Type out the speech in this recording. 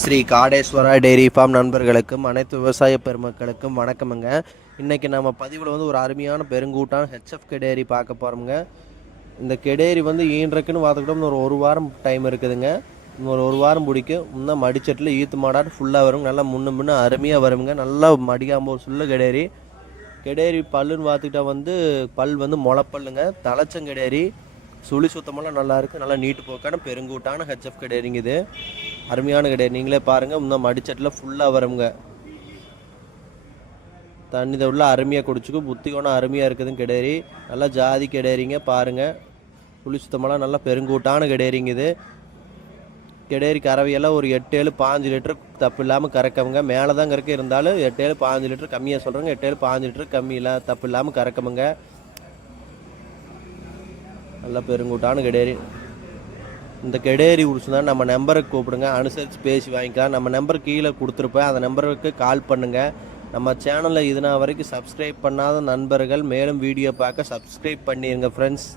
Sri Kadeswara dairy farm நண்பர்களுக்கும் அனைத்து விவசாய பெருமக்களுக்கும் வணக்கமுங்க. இன்றைக்கி நம்ம பதிவில் வந்து ஒரு அருமையான பெருங்கூட்டான ஹெச்எஃப் கெடேரி பார்க்க போகிறோமுங்க இந்த கெடேரி வந்து ஈன்றக்குன்னு பார்த்துக்கிட்டோம் ஒரு ஒரு வாரம் டைம் இருக்குதுங்க. இன்னொரு ஒரு வாரம் பிடிக்கும் இன்னும் மடிச்சட்டில் ஈத்து மாடாட்டு ஃபுல்லாக வரும். நல்லா முன்ன முன்ன அருமையாக வருங்க நல்லா மடிக்காமல் ஒரு சுள்ள கெடேரி கெடேரி பல்லுன்னு பார்த்துக்கிட்டா வந்து பல் வந்து முளைப்பல்லுங்க. தலைச்சங்கெடேரி சுழி சுத்தமெல்லாம் நல்லாயிருக்கு நல்லா நீட்டு போக்கான பெருங்கூட்டான ஹெச்எஃப் கெடேரிங்க இது. அருமையான கிடையாது நீங்களே பாருங்கள் இன்னும் மடிச்சட்டில் ஃபுல்லாக வருங்க. தண்ணி தவிர அருமையாக குடிச்சுக்கும். புத்தி கோணம் அருமையாக இருக்குதுங்க கிடையாது நல்லா ஜாதி கெடேரிங்க பாருங்கள் புளி சுத்தமெல்லாம் நல்லா பெருங்கூட்டான கெடேரிங்க இது. கெடேரி கறவையெல்லாம் ஒரு எட்டு ஏழு பாஞ்சு லிட்டர் தப்பு இல்லாமல் கறக்கமுங்க. மேலே தான் கறக்க இருந்தாலும் எட்டு ஏழு பாஞ்சு லிட்டர் கம்மியாக சொல்கிறேங்க எட்டு ஏழு பாஞ்சு லிட்டர் கம்மி இல்லை தப்பு இல்லாமல் கறக்கமுங்க. நல்லா பெருங்கூட்டான கிடையாது இந்த கெடேரி உருசுனா நம்ம நம்பருக்கு கூப்பிடுங்க அனுசரித்து பேசி வாங்கிக்கலாம். நம்ம நம்பர் கீழே கொடுத்துருப்பேன். அந்த நம்பருக்கு கால் பண்ணுங்கள் நம்ம சேனலில் இதுனா வரைக்கும் சப்ஸ்கிரைப் பண்ணாத நண்பர்கள் மேலும் வீடியோ பார்க்க சப்ஸ்கிரைப் பண்ணிடுங்க ஃப்ரெண்ட்ஸ்